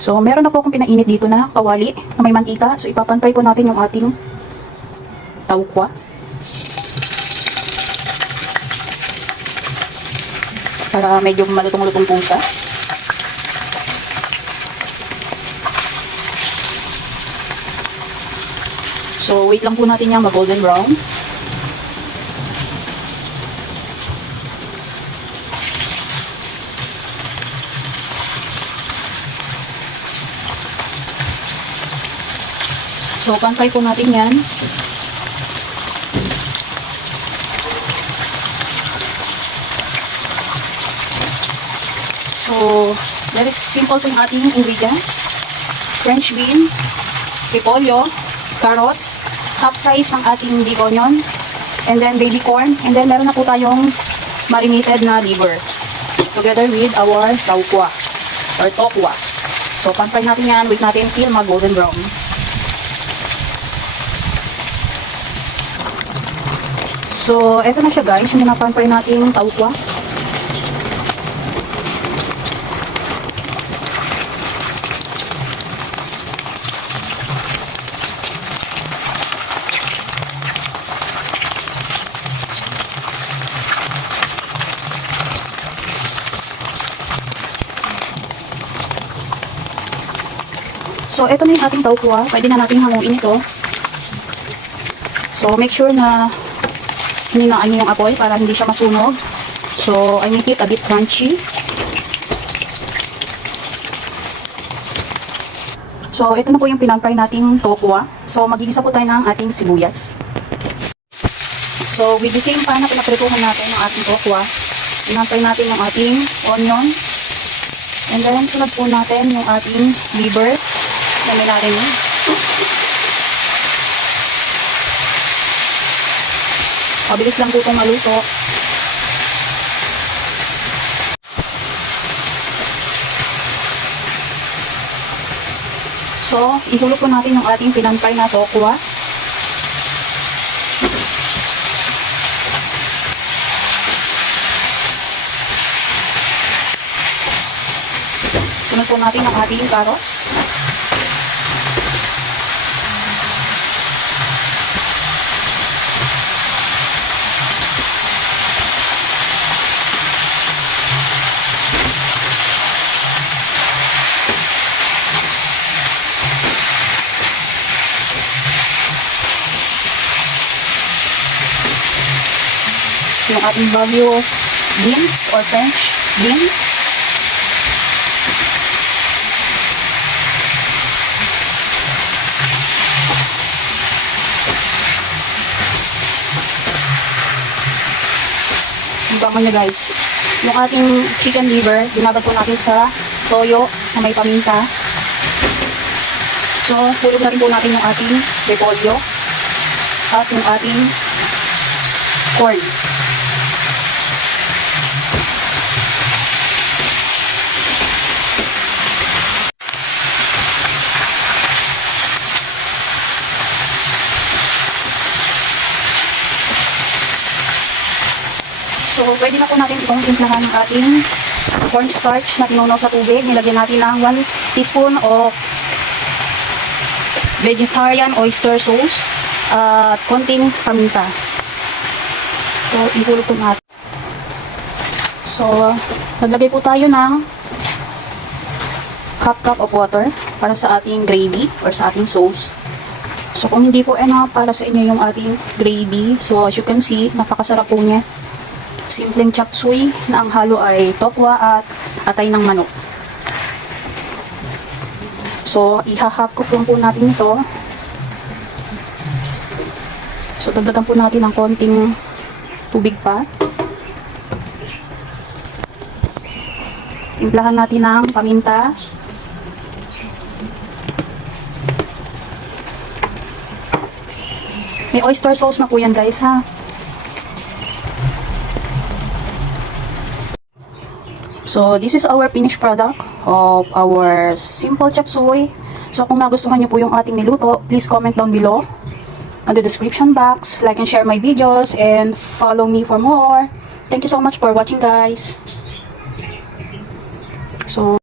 So, meron na po akong pinainit dito na kawali na may mantika. So, ipapantay po natin yung ating taukwah. Para medyo malutong-lutong po siya. So, wait lang po natin yan mag-golden brown. So, pantay po natin yan. So, very simple po yung ating ingredients. French bean, repolyo, carrots, half size ng ating big onion, and then baby corn, and then meron na po tayong marinated na liver. Together with our taukwah or tokwah. So, pantay natin yan. Wait natin till mag-golden brown. So, eto na siya guys, yung pinapantay natin taukwah. So, eto na yung ating taukwah. Pwede na natin hanguin ito. So, make sure na hininaan nyo yung apoy para hindi siya masunog. So, I make it a bit crunchy. So, ito na po yung pinantay nating taukwah. So, magigisa po tayo ng ating sibuyas. So, with the same pan na pinaprituhan natin yung ating taukwah, pinantay natin yung ating onion. And then, sunod po natin yung ating liver na nilarin. Mabilis lang po itong maluto. So, ihulog po natin yung ating pinantay na taukwah. Sunod po natin ang ating carrots. Yung ating Baguio beans or French bean. Yung bango niya guys. Yung ating chicken liver, binabad po natin sa toyo na may paminta. So, hulog na rin po natin yung ating repolyo at yung ating corn. So, pwede na po natin itong timplahan ng ating cornstarch na tinunaw sa tubig. Nilagyan natin ng 1 teaspoon of vegetarian oyster sauce at konting paminta. So, ihulog po natin. So, naglagay po tayo ng half cup of water para sa ating gravy or sa ating sauce. So, kung hindi po enough para sa inyo yung ating gravy, so as you can see, napakasarap po niya. Simpleng chop suey na ang halo ay taukwah at atay ng manok. So, ihahap ko po natin ito. So, dagdagan po natin ng konting tubig pa. Timplahan natin ng paminta. May oyster sauce na po yan guys ha. So, this is our finished product of our simple chop suey. So, kung nagustuhan niyo po yung ating niluto, please comment down below on the description box. Like and share my videos and follow me for more. Thank you so much for watching guys. So,